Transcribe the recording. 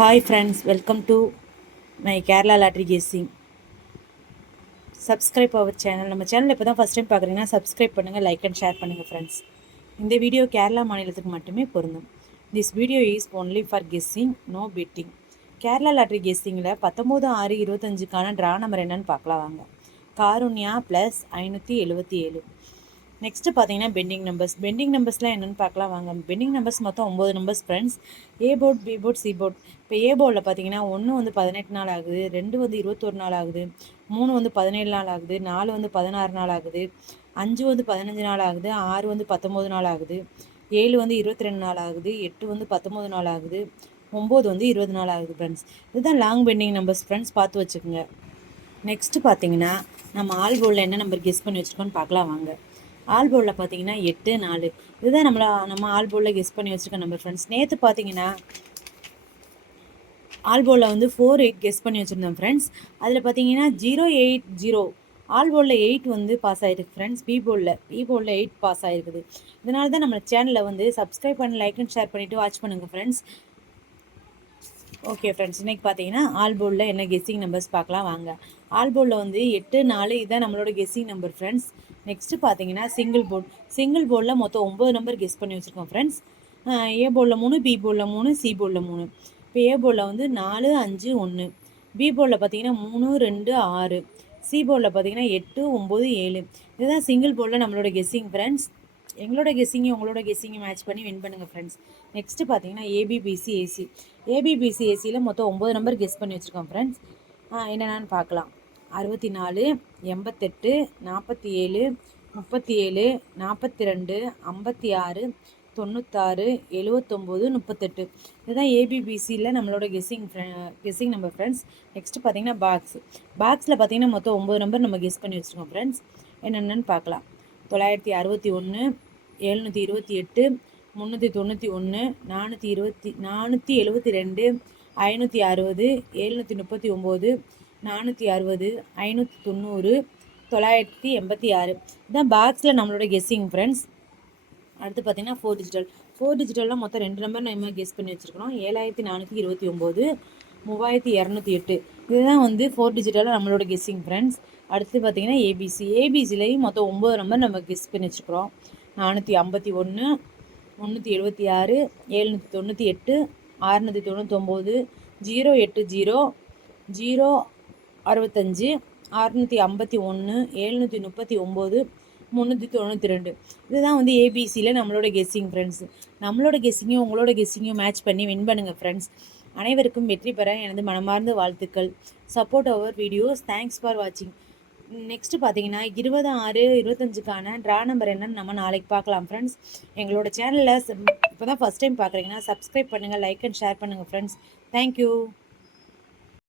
Hi friends, welcome to my Kerala lottery guessing. Subscribe our channel. நம்ம channel இப்போ தான் first time பார்க்குறீங்கன்னா subscribe பண்ணுங்கள், லைக் அண்ட் ஷேர் பண்ணுங்கள் ஃப்ரெண்ட்ஸ். இந்த வீடியோ கேரளா மாநிலத்துக்கு மட்டுமே பொருந்தும். This video is only for guessing, no betting. Kerala lottery கெஸ்ஸிங்கில் 19/6/25க்கான ட்ரா நம்பர் என்னன்னு பார்க்கலாம் வாங்க. காருண்யா ப்ளஸ் 577. நெக்ஸ்ட்டு பார்த்தீங்கன்னா பெண்டிங் நம்பர்ஸ்லாம் என்னென்னு பார்க்கலாம் வாங்க. பெண்டிங் நம்பர்ஸ் மொத்தம் 9 numbers friends. A board, B board, C board. இப்போ ஏ போர்டில் பார்த்தீங்கன்னா 1 வந்து 18 நாள் ஆகுது, 2 வந்து 21 நாள் ஆகுது, 3 வந்து 17 நாள் ஆகுது, 4 வந்து 16 நாள் ஆகுது, 5 வந்து 15 நாள் ஆகுது, 6 வந்து 19 நாள் ஆகுது, 7 வந்து 22 நாள் ஆகுது, 8 வந்து 19 நாள் ஆகுது, 9 வந்து 20 நாள் ஆகுது ஃப்ரெண்ட்ஸ். இதுதான் லாங் பெண்டிங் நம்பர்ஸ் ஃப்ரெண்ட்ஸ், பார்த்து வச்சுக்கோங்க. நெக்ஸ்ட்டு பார்த்தீங்கன்னா நம்ம ஆல் போர்டில் என்ன நம்பர் கெஸ் பண்ணி வச்சுருக்கோன்னு பார்க்கலாம் வாங்க. ஆல் போர்டில் பார்த்தீங்கன்னா 8 4. இதுதான் நம்ம ஆல் போர்டில் கெஸ் பண்ணி வச்சுருக்க நம்பர் ஃப்ரெண்ட்ஸ். நேற்று பார்த்தீங்கன்னா ஆல் போர்டில் வந்து 4 8 கெஸ் பண்ணி வச்சுருந்தோம் ஃப்ரெண்ட்ஸ். அதில் பார்த்தீங்கன்னா 080 ஆல் போர்டில் 8 வந்து பாஸ் ஆகிருக்கு ஃப்ரெண்ட்ஸ். பி போர்டில் 8 பாஸ் ஆகிருக்குது. இதனால தான் நம்ம சேனலில் வந்து சப்ஸ்கிரைப் பண்ணி லைக் அண்ட் ஷேர் பண்ணிவிட்டு வாட்ச் பண்ணுங்கள் ஃப்ரெண்ட்ஸ். ஓகே ஃப்ரெண்ட்ஸ், இன்றைக்கி பார்த்தீங்கன்னா ஆல் போர்டில் என்ன கெஸ்ஸிங் நம்பர்ஸ் பார்க்கலாம் வாங்க. ஆல் போர்டில் வந்து 8 4 இதுதான் நம்மளோட கெஸ்ஸிங் நம்பர் ஃப்ரெண்ட்ஸ். நெக்ஸ்ட்டு பார்த்தீங்கன்னா சிங்கிள் போர்டில் மொத்தம் 9 நம்பர் கெஸ் பண்ணி வச்சுருக்கோம் ஃப்ரெண்ட்ஸ். ஏ போர்டில் 3, பி போர்டில் 3, சி போர்டில் 3. இப்போ ஏ போர்டில் வந்து 4 5 1, பி போர்டில் பார்த்தீங்கன்னா 3 2 6, சி போர்டில் பார்த்தீங்கன்னா 8 9 7. இதுதான் சிங்கிள் போர்டில் நம்மளோட கெஸ்ஸிங் ஃப்ரெண்ட்ஸ். எங்களோட கெஸ்ஸிங்கும் உங்களோட கெஸ்ஸிங்கும் மேட்ச் பண்ணி வின் பண்ணுங்கள் ஃப்ரெண்ட்ஸ். நெக்ஸ்ட்டு பார்த்தீங்கன்னா ஏபிபிசி ஏசி. ஏபிபிசி ஏசியில் மொத்தம் 9 நம்பர் கெஸ் பண்ணி வச்சுருக்கோம் ஃப்ரெண்ட்ஸ். என்னென்னு பார்க்கலாம். 64 88 47 37 42 56 96 79 38. இதுதான் ஏபிபிசியில் நம்மளோட கெஸ்ஸிங் நம்பர் ஃப்ரெண்ட்ஸ். நெக்ஸ்ட்டு பார்த்தீங்கன்னா பாக்ஸில் பார்த்தீங்கன்னா மொத்தம் 9 நம்பர் நம்ம கெஸ் பண்ணி வச்சுருக்கோம் ஃப்ரெண்ட்ஸ். என்னென்னு பார்க்கலாம். 961 728 391 472 560 739 460 590 986. இதுதான் பாக்ஸில் நம்மளோட கெஸ்ஸிங் ஃப்ரெண்ட்ஸ். அடுத்து பார்த்தீங்கன்னா 4 டிஜிட்டலில் மொத்தம் 2 நம்பர் நம்ம கெஸ் பண்ணி வச்சுருக்கிறோம். 7429 3208. இதுதான் வந்து 4 டிஜிட்டலில் நம்மளோட கெஸ்ஸிங் ஃப்ரெண்ட்ஸ். அடுத்து பார்த்தீங்கன்னா ஏபிசிலையும் மொத்தம் 9 நம்பர் நம்ம கெஸ் பண்ணி வச்சுருக்கிறோம். 451 376 798 699 080 065 651 739 392. இதுதான் வந்து ஏபிசியில் நம்மளோட கெஸ்ஸிங் ஃப்ரெண்ட்ஸ். நம்மளோட கெஸ்ஸிங்கும் உங்களோட கெஸ்ஸிங்கும் மேட்ச் பண்ணி வின் பண்ணுங்கள் ஃப்ரெண்ட்ஸ். அனைவருக்கும் வெற்றி பெற எனது மனமார்ந்த வாழ்த்துக்கள். Support our videos. Thanks for வாட்சிங். நெக்ஸ்ட்டு பார்த்தீங்கன்னா 20/6/25க்கான ட்ரா நம்பர் என்னன்னு நம்ம நாளைக்கு பார்க்கலாம் ஃப்ரெண்ட்ஸ். எங்களோட சேனலில் இப்போ தான் ஃபஸ்ட் டைம் பார்க்குறீங்கன்னா சப்ஸ்கிரைப் பண்ணுங்கள், லைக் அண்ட் ஷேர் பண்ணுங்கள் ஃப்ரெண்ட்ஸ். தேங்க்யூ.